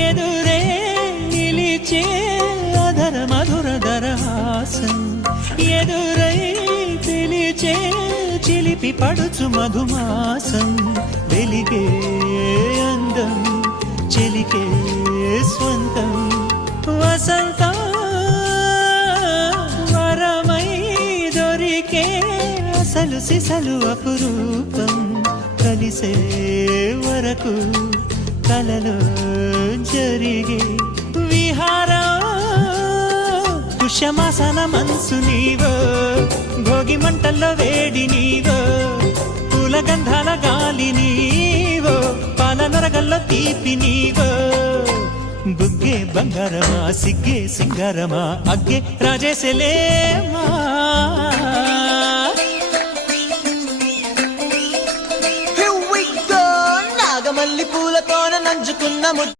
ఎదురే నిలిచే అధర మధుర దరహాసం ఎదురై పిలిచే చిలిపి పడుచు మధుమాసం వెలిగే అందం చెలికే స్వంతం వసంతం వరమై దొరికే అసలు సిసలు అపురూపం కలిసే వరకు కలలో జరిగే విహారం పుష్యమాసన మనసు నీవో భోగి మంటల్లో వేడి నీవో పూల గంధాల గాలి నీవో పాల నరగల్లో తీపి నీవో బుగ్గే బంగారమా సిగ్గే సింగారమా అగ్గే రాజేశలేమా నాగమల్లి పూలతోన నంచుకున్న